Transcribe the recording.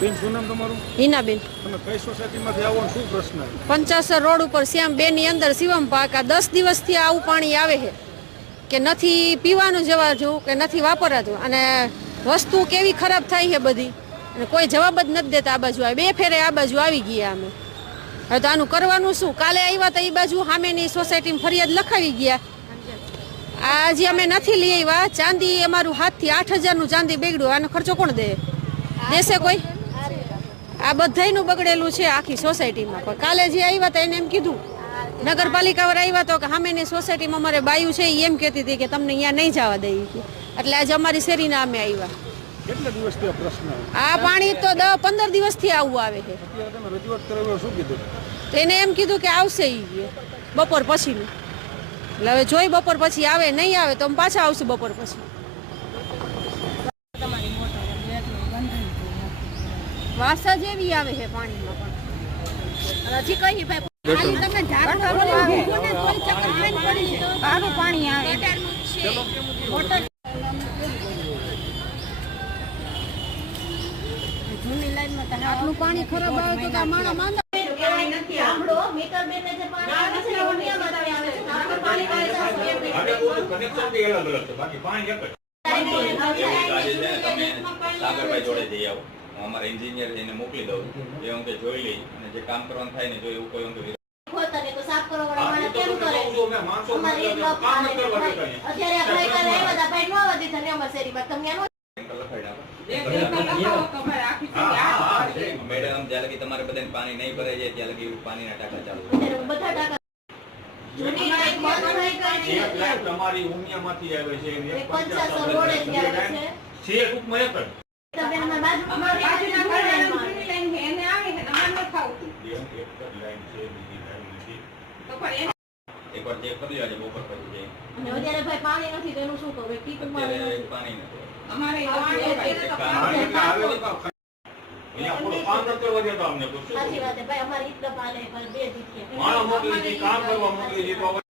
બેન શું નામ તમારું? હિનાબેન. તમે કઈ સોસાયટીમાંથી આવો શું પ્રશ્ન પંચાસર રોડ ઉપર શ્યામ બે ની અંદર શિવમ પાક. આ દસ દિવસથી આવું પાણી આવે છે કે નથી પીવાનું જવા જેવું કે નથી વાપરાતું અને વસ્તુ કેવી ખરાબ થાય છે બધી. અને કોઈ જવાબ જ નથી દેતા આ બાજુ. બે ફેરે આ બાજુ આવી ગયા અમે. હવે તો આનું કરવાનું શું? કાલે આવ્યા તો એ બાજુ સામેની સોસાયટીમાં ફરિયાદ લખાવી ગયા. આ હજી અમે નથી લઈ આવ્યા ચાંદી અમારું હાથથી આઠ હજારનું ચાંદી બગડ્યું. આનો ખર્ચો કોણ દે? દેશે કોઈ? આ બધાનું બગડેલું છે આખી સોસાયટીમાં પણ કાલે જે આવ્યા હતા એને એમ કીધું નગરપાલિકાવાળા આવ્યા તો કે સામેની સોસાયટીમાં અમારે બાયું છે એમ કહેતી હતી કે તમને અહીંયા નહીં જવા દે એટલે આજે અમારી શેરીના અમે આવ્યા કેટલા દિવસથી આ પ્રશ્ન? આ પાણી તો દસ પંદર દિવસથી આવું આવે છે. તમે રજૂઆત શું કીધું? એમ કીધું કે આવશે એ બપોર પછીનું. એટલે હવે જોઈ બપોર પછી આવે નહીં આવે તો પાછા આવશું બપોર પછી. વાસા જેવી આવે છે પાણીમાં પણ. હજી કઈ ભાઈ તમે સારું પાણી આવે. મોટર. જૂની લાઈનમાં તો આટલું પાણી ખરાબ આવે તો તો આ માણસ માંદા. કનેક્શન બી અલગ અલગ છે બાકી પાણી એક જ. છે તમે સાગરભાઈ જોડે જઈ આવો. હું અમારા એન્જિનિયર એને મોકલી દઉં એ અંગે જોઈ લઈ અને જે કામ કરવાનું થાય ને જો એવું કોઈ છે. મેડમ જ્યાં લગી તમારે બધાને પાણી નહીં ભરાય જાય ત્યાં લગી પાણીના ટાંકા ચાલુ બધા ટાંકા તમારી ઉમિયામાંથી આવે છે અમારી અમારી નથી એકવાર ચેક કરી લેજો બપોર પછી અને અત્યારે ભાઈ પાણી નથી તો એનું શું કરવું? એક ટીપું પાણી નથી. પાણી આવે નહીં પણ કામ કરવા અમારી મોકલી